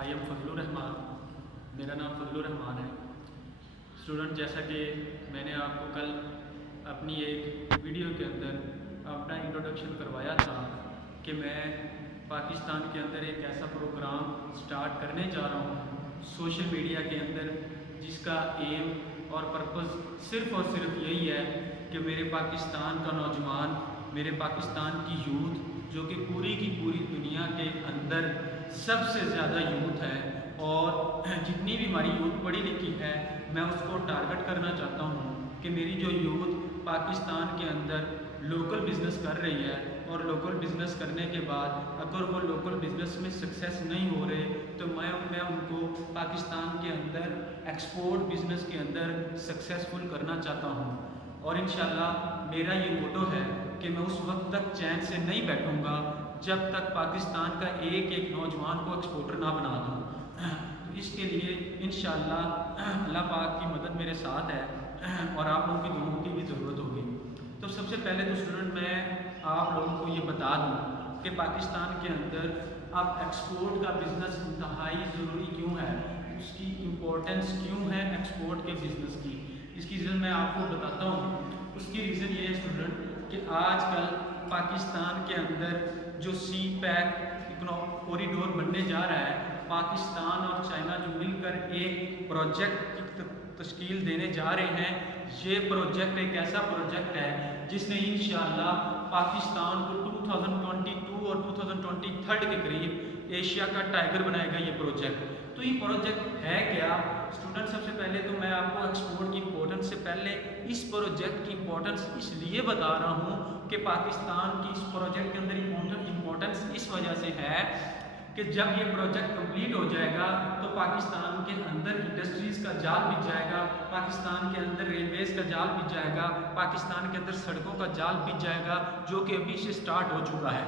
I am फजल रहमान। मेरा नाम फजल रहमान है। स्टूडेंट, जैसा कि मैंने आपको कल अपनी एक वीडियो के अंदर अपना इंट्रोडक्शन करवाया था कि मैं पाकिस्तान के अंदर एक ऐसा प्रोग्राम स्टार्ट करने जा रहा हूँ सोशल मीडिया के अंदर, जिसका एम और पर्पस सिर्फ़ और सिर्फ यही है कि मेरे पाकिस्तान का नौजवान, मेरे पाकिस्तान की यूथ, जो कि पूरी की पूरी दुनिया के अंदर सबसे ज़्यादा यूथ है और जितनी भी हमारी यूथ पढ़ी लिखी है, मैं उसको टारगेट करना चाहता हूँ कि मेरी जो यूथ पाकिस्तान के अंदर लोकल बिज़नेस कर रही है और लोकल बिज़नेस करने के बाद अगर वो लोकल बिज़नेस में सक्सेस नहीं हो रहे तो मैं उनको पाकिस्तान के अंदर एक्सपोर्ट बिज़नेस के अंदर सक्सेसफुल करना चाहता हूँ। और इंशाल्लाह मेरा ये मोटो है कि मैं उस वक्त तक चैन से नहीं बैठूँगा जब तक पाकिस्तान का एक एक नौजवान को एक्सपोर्टर ना बना दूँ। तो इसके लिए इंशाल्लाह अल्लाह पाक की मदद मेरे साथ है और आप लोगों की दुआओं की भी ज़रूरत होगी। तो सबसे पहले तो स्टूडेंट, मैं आप लोगों को ये बता दूँ कि पाकिस्तान के अंदर अब एक्सपोर्ट का बिज़नेस इंतहाई ज़रूरी क्यों है, उसकी इम्पोर्टेंस क्यों है एक्सपोर्ट के बिज़नेस की। इसकी रीज़न मैं आपको बताता हूँ। उसकी रीज़न ये है स्टूडेंट कि आजकल पाकिस्तान के अंदर जो सी पैक कॉरिडोर बनने जा रहा है, पाकिस्तान और चाइना जो मिलकर एक प्रोजेक्ट की तश्कील देने जा रहे हैं। ये प्रोजेक्ट एक ऐसा प्रोजेक्ट है जिसने इंशाअल्लाह पाकिस्तान को 2022 और 2023 के करीब एशिया का टाइगर बनाएगा ये प्रोजेक्ट। तो ये प्रोजेक्ट है क्या स्टूडेंट? सबसे पहले तो मैं आपको एक्सपोर्ट की इम्पोर्टेंस से पहले इस प्रोजेक्ट की इम्पोर्टेंस इसलिए बता रहा हूँ कि पाकिस्तान की इस प्रोजेक्ट के अंदर इम्पोर्टेंस इस वजह से है कि जब ये प्रोजेक्ट कंप्लीट हो जाएगा तो पाकिस्तान के अंदर इंडस्ट्रीज़ का जाल बिछ जाएगा, पाकिस्तान के अंदर रेलवेज़ का जाल बिछ जाएगा, पाकिस्तान के अंदर सड़कों का जाल बिछ जाएगा, जो कि अभी से स्टार्ट हो चुका है।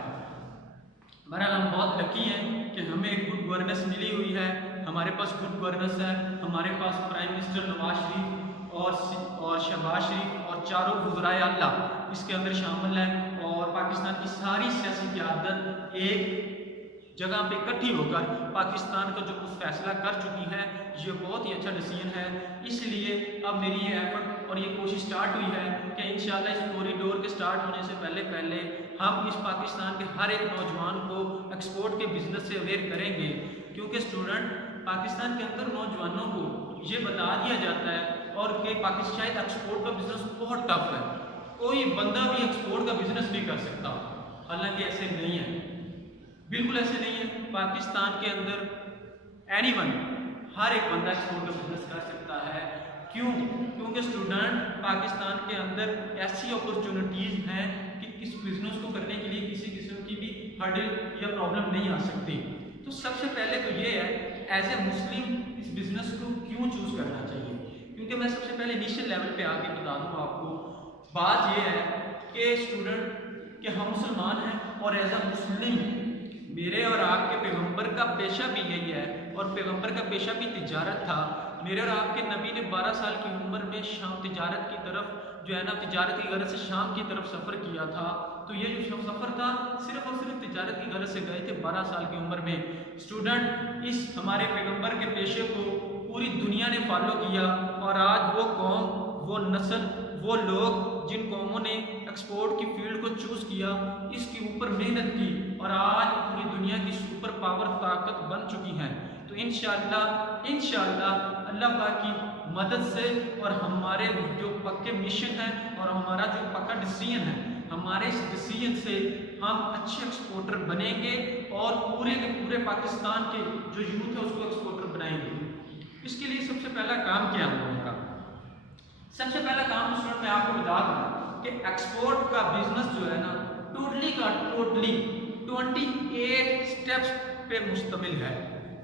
बहरहाल हम बहुत लकी हैं कि हमें एक गुड गवर्नेंस मिली हुई है, हमारे पास गुड गवर्नेंस है, हमारे पास प्राइम मिनिस्टर नवाज शरीफ और शहबाज शरीफ और चारों वज़राए आला इसके अंदर शामिल हैं और पाकिस्तान की सारी सियासी क़यादत एक जगह पे इकट्ठी होकर पाकिस्तान का जो कुछ फैसला कर चुकी है, ये बहुत ही अच्छा डिसीजन है। इसलिए अब मेरी ये एफर्ट और ये कोशिश स्टार्ट हुई है कि इंशाल्लाह इस कॉरिडोर के स्टार्ट होने से पहले हम इस पाकिस्तान के हर एक नौजवान को एक्सपोर्ट के बिज़नेस से अवेयर करेंगे। क्योंकि स्टूडेंट, पाकिस्तान के अंदर नौजवानों को ये बता दिया जाता है और कि पाकिस्तान शायद एक्सपोर्ट का बिज़नेस बहुत टफ है, कोई बंदा भी एक्सपोर्ट का बिज़नेस नहीं कर सकता। हालांकि ऐसे नहीं है, बिल्कुल ऐसे नहीं है। पाकिस्तान के अंदर एनीवन, हर एक बंदा एक्सपोर्ट का बिजनेस कर सकता है। क्यों? क्योंकि स्टूडेंट, पाकिस्तान के अंदर ऐसी अपॉर्चुनिटीज़ हैं कि इस बिज़नेस को करने के लिए किसी किस्म की भी हर्डल या प्रॉब्लम नहीं आ सकती। तो सबसे पहले तो ये है, एज ए मुस्लिम इस बिज़नेस को क्यों चूज़ करना चाहिए। क्योंकि मैं सबसे पहले इनिशियल लेवल पे आके बता दूँ आपको, बात ये है कि स्टूडेंट कि हम मुसलमान हैं और एज ए मुस्लिम मेरे और आपके पैगंबर का पेशा भी यही है और पैगंबर का पेशा भी तिजारत था। मेरे और आपके नबी ने 12 साल की उम्र में शाम तिजारत की तरफ जो है ना, तिजारत की गरज से शाम की तरफ सफ़र किया था। तो ये जो सफ़र था सिर्फ और सिर्फ तिजारत की गरज से गए थे 12 साल की उम्र में। स्टूडेंट, इस हमारे पैगंबर के पेशे को पूरी दुनिया ने फॉलो किया और आज वो कौम, वो नस्ल, वो लोग जिन कौमों ने एक्सपोर्ट की फील्ड को चूज़ किया, इसके ऊपर मेहनत की और आज पूरी दुनिया की सुपर पावर ताकत बन चुकी हैं। तो इंशाअल्लाह अल्लाह पाक की मदद से और हमारे जो पक्के मिशन है और हमारा जो पक्का डिसीजन है, हमारे इस डिसीजन से हम अच्छे एक्सपोर्टर बनेंगे और पूरे के पूरे पाकिस्तान के जो यूथ है उसको एक्सपोर्टर बनाएंगे। इसके लिए सबसे पहला काम क्या हम लोगों का? सबसे पहला काम स्टूडेंट मैं आपको बता दूं कि एक्सपोर्ट का बिजनेस जो है ना, टोटली 28 स्टेप्स पे मुश्तमिल है।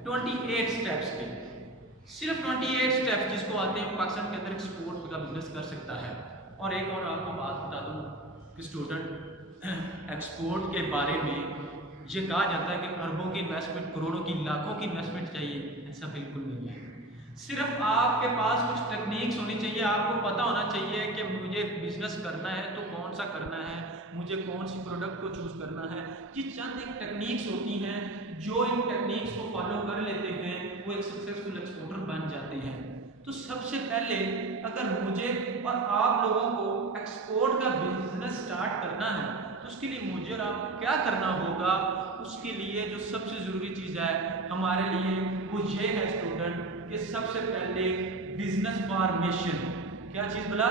28 स्टेप्स पे, सिर्फ 28 स्टेप्स जिसको आते हैं पाकिस्तान के अंदर एक्सपोर्ट का बिजनेस कर सकता है। और एक और आपको बात बता दूं कि स्टूडेंट, एक्सपोर्ट के बारे में ये कहा जाता है कि अरबों की इन्वेस्टमेंट, करोड़ों की, लाखों की इन्वेस्टमेंट चाहिए। ऐसा बिल्कुल नहीं है। सिर्फ आपके पास कुछ टेक्निक्स होनी चाहिए, आपको पता होना चाहिए कि मुझे बिजनेस करना है तो कौन सा करना है, मुझे कौन सी प्रोडक्ट को चूज़ करना है। ये चंद एक टेक्निक्स होती हैं, जो इन टेक्निक्स को फॉलो कर लेते हैं एक सक्सेसफुल एक्सपोर्टर बन जाते हैं। तो सबसे पहले अगर मुझे और आप लोगों को एक्सपोर्ट का बिजनेस स्टार्ट करना है तो उसके लिए मुझे और आपको क्या करना होगा, उसके लिए जो सबसे ज़रूरी चीज़ है हमारे लिए वो ये है स्टूडेंट कि सबसे पहले बिजनेस फॉर्मेशन। क्या चीज़ बोला?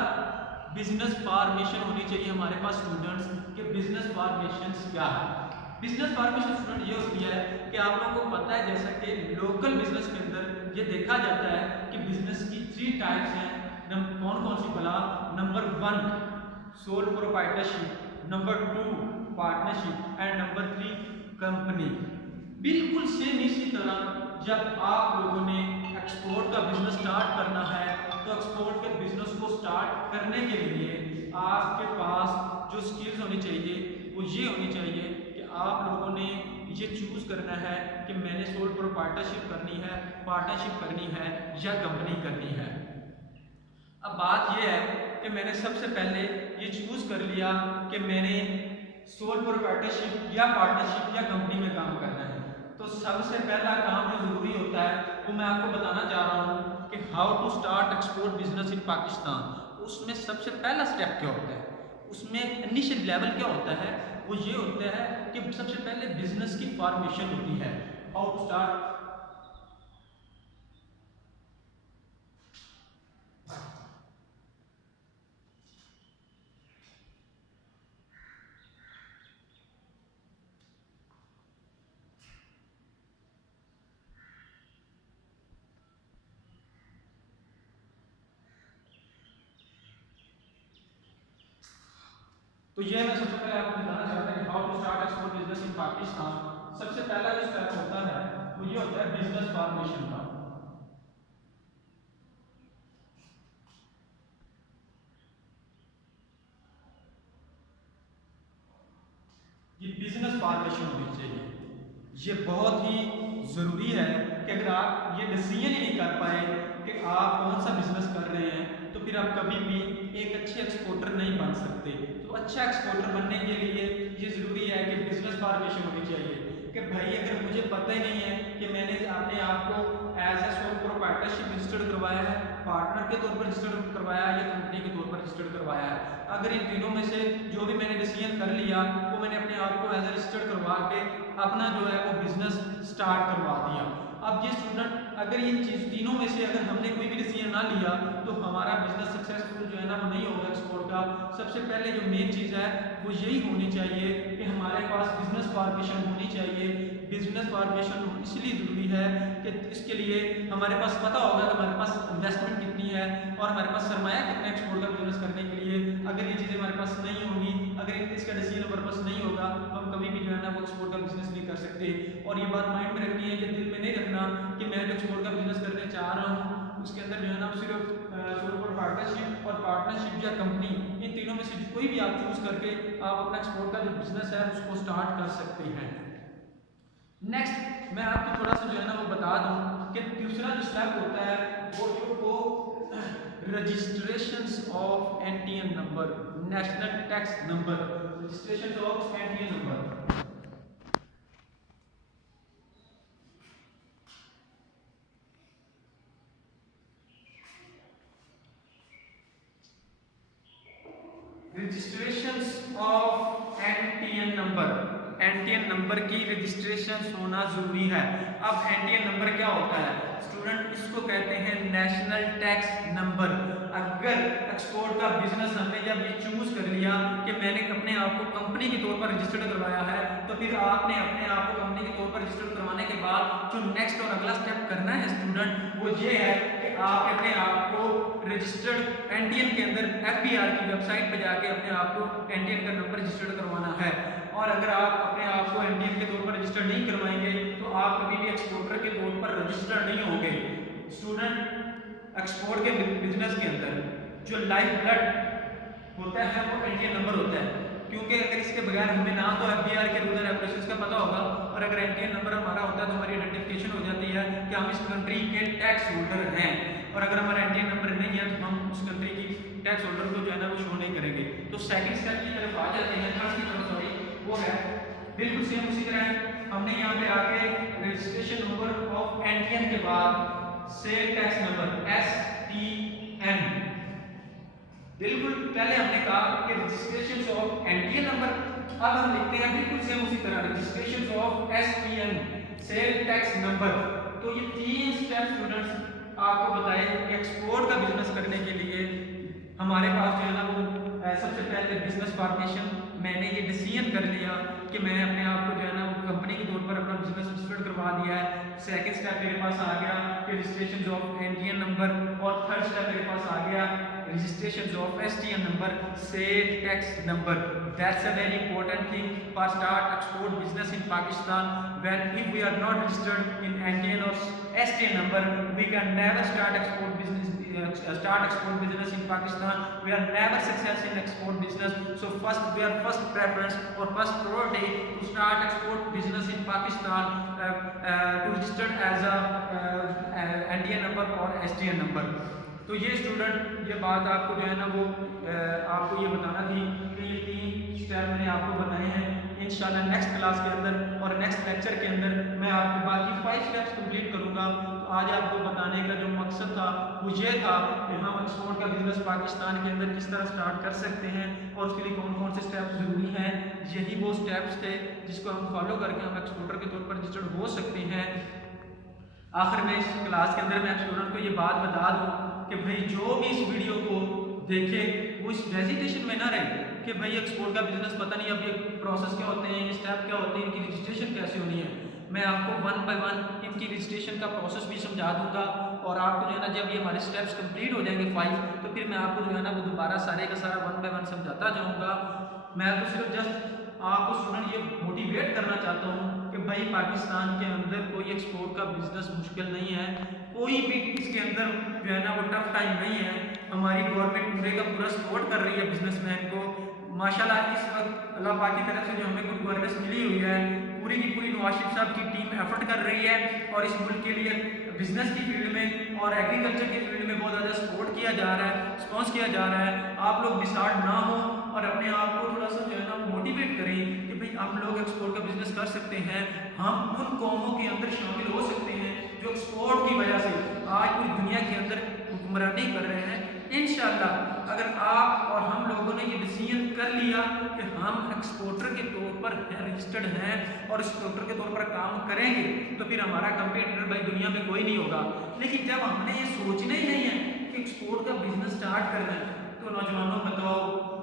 बिजनेस फॉर्मेशन होनी चाहिए हमारे पास स्टूडेंट्स के बिजनेस फॉर्मेशन क्या है। बिजनेस फॉर्मेशन स्टूडेंट ये होती है कि आप लोगों को पता है जैसा कि लोकल बिजनेस के अंदर ये देखा जाता है कि बिजनेस की 3 टाइप्स हैं। कौन कौन सी बोला? Number 1 sole proprietorship, number 2 partnership and number 3 company. बिल्कुल सेम इसी तरह जब आप लोगों ने एक्सपोर्ट का बिजनेस स्टार्ट करना है तो एक्सपोर्ट के बिजनेस को स्टार्ट करने के लिए आपके पास जो स्किल्स होनी चाहिए वो ये होनी चाहिए कि आप लोगों ने ये चूज़ करना है कि मैंने सोल प्रोप्राइटरशिप करनी है, पार्टनरशिप करनी है या कंपनी करनी है। अब बात ये है कि मैंने सबसे पहले ये चूज़ कर लिया कि मैंने सोल प्रोप्राइटरशिप या पार्टनरशिप या कंपनी में काम करना है। तो सबसे पहला काम जो ज़रूरी होता है वो मैं आपको बताना चाह रहा हूँ कि how to start export business in Pakistan. उसमें सबसे पहला स्टेप क्या होता है, उसमें इनिशियल लेवल क्या होता है, वो ये होता है कि सबसे पहले बिजनेस की फॉर्मेशन होती है। हाउ टू स्टार्ट तो ये मैं सबसे पहले आपको बताना चाहता हूँ how to start export business in Pakistan. सबसे पहला जो स्टेप होता है वो ये होता है बिजनेस फॉर्मेशन का। ये बिजनेस फॉर्मेशन होनी चाहिए। ये बहुत ही ज़रूरी है कि अगर आप ये डिसीजन ही नहीं कर पाए कि आप कौन सा बिजनेस कर रहे हैं तो फिर आप कभी भी एक अच्छे एक्सपोर्टर नहीं बन सकते। तो अच्छा एक्सपोर्टर बनने के लिए ये ज़रूरी है कि बिजनेस फॉर्मेशन होनी चाहिए कि भाई अगर मुझे पता ही नहीं है कि मैंने अपने आप को as a sole proprietorship registered करवाया है, पार्टनर के तौर पर रजिस्टर्ड करवाया है या कंपनी के तौर पर रजिस्टर्ड करवाया है, अगर इन तीनों में से जो भी मैंने डिसीजन कर लिया वो मैंने अपने आप को एज ए रजिस्टर्ड करवा के अपना जो है वो बिजनेस स्टार्ट करवा दिया। अब ये स्टूडेंट अगर इन चीज़ तीनों में से अगर हमने कोई भी डिसीजन ना लिया तो हमारा बिजनेस सक्सेसफुल जो है ना वो नहीं होगा एक्सपोर्ट का। सबसे पहले जो मेन चीज़ है वो यही होनी चाहिए कि हमारे पास बिजनेस फॉर्मेशन होनी चाहिए। बिजनेस फॉर्मेशन इसलिए ज़रूरी है कि इसके लिए हमारे पास पता होगा कि हमारे पास इन्वेस्टमेंट कितनी है और हमारे पास सरमाया कितना एक्सपोर्ट का बिजनेस करने के लिए। अगर ये चीज़ें हमारे पास नहीं होंगी, अगर इसका डिसीजन हमारे पास नहीं होगा तो हम कभी भी जो है ना वो एक्सपोर्ट का बिजनेस नहीं कर सकते। और ये बात माइंड में रखनी है, ये दिल में नहीं रखना कि मैं जो एक्सपोर्ट का बिजनेस करने चाह रहा हूँ उसके अंदर जो है ना सिर्फ पार्टनरशिप और पार्टनरशिप या कंपनी इन तीनों में से कोई भी आप चूज करके आप अपना एक्सपोर्ट का जो बिजनेस है उसको स्टार्ट कर सकते हैं। नेक्स्ट मैं आपको थोड़ा सा जो है ना वो बता दूं कि दूसरा जो स्टेप होता है वो registration of NTN number, national tax number, registration of NTN number. Registration of NTN number, NTN number की रजिस्ट्रेशन होना जरूरी है। अब एनटीएन नंबर क्या होता है स्टूडेंट? इसको कहते हैं नेशनल टैक्स नंबर। अगर एक्सपोर्ट का बिजनेस हमने जब ये चूज कर लिया कि मैंने अपने आप को कंपनी के तौर पर रजिस्टर्ड करवाया है तो फिर आपने अपने आप को कंपनी के तौर पर रजिस्टर्ड करवाने के बाद जो नेक्स्ट और अगला स्टेप करना है स्टूडेंट वो ये है कि आप अपने आप को रजिस्टर्ड एनटीएन के अंदर एफबीआर की वेबसाइट पे जाके अपने आप को एनटीएन का नंबर रजिस्टर्ड करवाना है। और अगर आप अपने आप को एनटीएन के तौर पर रजिस्टर नहीं करवाएंगे तो आप कभी भी एक्सपोर्टर के तौर पर रजिस्टर नहीं होंगे। स्टूडेंट एक्सपोर्ट के बिजनेस के अंदर जो लाइफ ब्लड होता है वो एनटीएन नंबर होता है, क्योंकि अगर इसके बगैर हमें ना तो एफबीआर के रूल एंड रेगुलेशंस का पता होगा और अगर एनटीएन नंबर हमारा होता है तो हमारी आइडेंटिफिकेशन हो जाती है कि हम इस कंट्री के टैक्स होल्डर हैं। और अगर हमारा एनटीएन नंबर नहीं है तो हम उस कंट्री की टैक्स होल्डर को जो है ना वो शो नहीं करेंगे। तो सेकंड स्टेप की तरफ आ जाते हैं, थर्ड की तरफ सॉरी, वो है बिल्कुल सेम उसी तरह हमने यहाँ पे आके रजिस्ट्रेशन नंबर ऑफ एनटीएन के बाद सेल टैक्स नंबर STN, बिल्कुल पहले हमने कहा कि रजिस्ट्रेशन ऑफ एनटीएन नंबर, अब हम लिखते हैं बिल्कुल सेम उसी तरह registration of STN cell tax number. तो ये 3 स्टेप स्टूडेंट्स आपको बताए कि एक्सपोर्ट का बिजनेस करने के लिए हमारे पास जो है ना वो सबसे पहले बिजनेस फॉर्मेशन, मैंने ये डिसीजन कर लिया कि मैं अपने आप को जो है ना वो कंपनी के तौर पर अपना बिजनेस रजिस्टर्ड करवा दिया है। सेकंड स्टेप मेरे पास आ गया कि रजिस्ट्रेशन ऑफ एनटीएन नंबर, और थर्ड स्टेप मेरे पास आ गया registration of STN number sale tax number. That's a very important thing for start export business in Pakistan. When if we are not registered in NTN और STN number, we can never start export business in Pakistan. We are never success in export business. So we are first preference or first priority to start export business in Pakistan to register as a NDA number or STN number. तो ये student, ये बात आपको जो है ना वो आपको ये बताना थी कि ये 3 स्टेप मैंने आपको बताए हैं। इंशाल्लाह नेक्स्ट क्लास के अंदर और नेक्स्ट लेक्चर के अंदर मैं आपको बाकी 5 स्टेप्स कंप्लीट करूंगा। तो आज आपको बताने का जो मकसद था वो ये था कि हम एक्सपोर्ट का बिजनेस पाकिस्तान के अंदर किस तरह स्टार्ट कर सकते हैं और उसके लिए कौन कौन से स्टेप्स ज़रूरी हैं। यही वो स्टेप्स थे जिसको हम फॉलो करके हम एक्सपोर्टर के तौर पर रजिस्टर्ड हो सकते हैं। आखिर में इस क्लास के अंदर मैं स्टूडेंट को ये बात बता दूँ कि भाई जो भी इस वीडियो को देखे वो इस हेजिटेशन में ना रहे कि भाई एक्सपोर्ट का बिजनेस पता नहीं अब ये प्रोसेस क्या होते हैं, ये स्टेप क्या होते हैं, इनकी रजिस्ट्रेशन कैसे होनी है। मैं आपको 1 बाय 1 इनकी रजिस्ट्रेशन का प्रोसेस भी समझा दूंगा, और आपको जो है ना जब ये हमारे स्टेप्स कंप्लीट हो जाएंगे 5, तो फिर मैं आपको जो है ना वो दोबारा सारे का सारा 1 बाय 1 समझाता जाऊँगा। मैं तो सिर्फ जस्ट आपको स्टूडेंट ये मोटिवेट करना चाहता हूँ कि भाई पाकिस्तान के अंदर कोई एक्सपोर्ट का बिजनेस मुश्किल नहीं है, कोई भी इसके अंदर जो है ना वो टफ टाइम नहीं है। हमारी गवर्नमेंट पूरे का पूरा सपोर्ट कर रही है बिजनेसमैन को। माशाल्लाह इस वक्त अल्लाह पाक की तरफ से जो हमें गुड गवर्नेंस मिली हुई है, पूरी की पूरी नवाज शरीफ साहब की टीम एफर्ट कर रही है और इस मुल्क के लिए बिजनेस की फील्ड में और एग्रीकल्चर की फील्ड में बहुत ज़्यादा सपोर्ट किया जा रहा है, रिस्पॉन्स किया जा रहा है। आप लोग डिसहार्ट ना हो और अपने आप को थोड़ा सा जो है ना मोटिवेट करें कि भाई हम लोग एक्सपोर्ट का बिजनेस कर सकते हैं, हम उन कौमों के अंदर शामिल हो सकते हैं जो एक्सपोर्ट की वजह से आज पूरी दुनिया के अंदर हुक्मरानी कर रहे हैं। इंशाल्लाह अगर आप और हम लोगों ने ये डिसीजन कर लिया कि हम एक्सपोर्टर के तौर पर रजिस्टर्ड हैं और एक्सपोर्टर के तौर पर काम करेंगे, तो फिर हमारा कंपटीटर भाई दुनिया में कोई नहीं होगा। लेकिन जब हमने ये सोचना ही नहीं है कि एक्सपोर्ट का बिजनेस स्टार्ट करना है, तो नौजवानों बताओ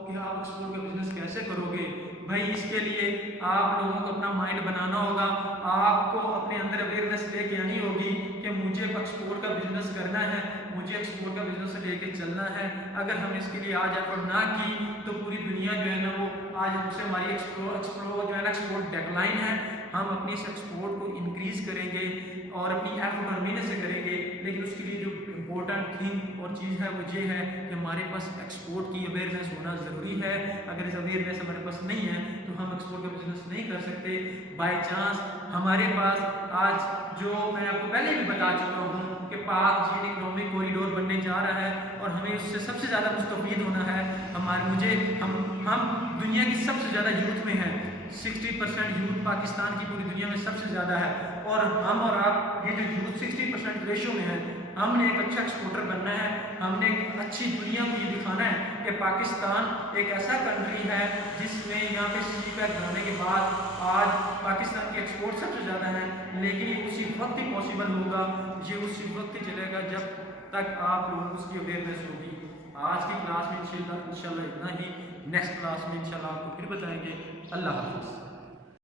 कि आप एक्सपोर्ट का बिजनेस कैसे करोगे। भाई इसके लिए आप लोगों को अपना माइंड बनाना होगा, आपको अपने अंदर अवेयरनेस लेके आनी होगी कि मुझे एक्सपोर्ट का बिजनेस करना है, मुझे एक्सपोर्ट का बिजनेस लेके चलना है। अगर हम इसके लिए आज एफर्ट ना की तो पूरी दुनिया जो है ना वो आज हमसे हमारी एक्सपोर्ट जो है ना एक्सपोर्ट डेक्लाइन है। हम अपनी इस एक्सपोर्ट को इंक्रीज़ करेंगे और अपनी एफर्ट और मेहनत से करेंगे, लेकिन उसके लिए जो इम्पोर्टेंट थिंग और चीज़ है वो ये है कि हमारे पास एक्सपोर्ट की अवेयरनेस होना ज़रूरी है। अगर इस अवेयरनेस हमारे पास नहीं है तो हम एक्सपोर्ट का बिजनेस नहीं कर सकते। बाई चांस हमारे पास आज जो मैं आपको पहले भी बता चुका हूँ कि पाक चीन इकोनॉमिक कॉरिडोर बनने जा रहा है और हमें उससे सबसे ज़्यादा मुस्तफ़ीद होना है। हम दुनिया की सबसे ज़्यादा यूथ में हैं, 60% यूथ पाकिस्तान की पूरी दुनिया में सबसे ज़्यादा है, और हम और आप ये जो यूथ 60% रेशो में है, हमने एक अच्छा एक्सपोर्टर बनना है। हमने एक अच्छी दुनिया को ये दिखाना है कि पाकिस्तान एक ऐसा कंट्री है जिसमें यहाँ पे सी पैक बनाने के बाद आज पाकिस्तान की एक्सपोर्ट सबसे ज़्यादा है, लेकिन ये उसी वक्त ही पॉसिबल होगा, ये उसी वक्त ही चलेगा जब तक आप लोगों को उसकी अवेयरनेस होगी। आज की क्लास में इंशाल्लाह इतना ही, नेक्स्ट क्लास में इंशाल्लाह आपको फिर बताएंगे। अल्लाह हाफ़िज़।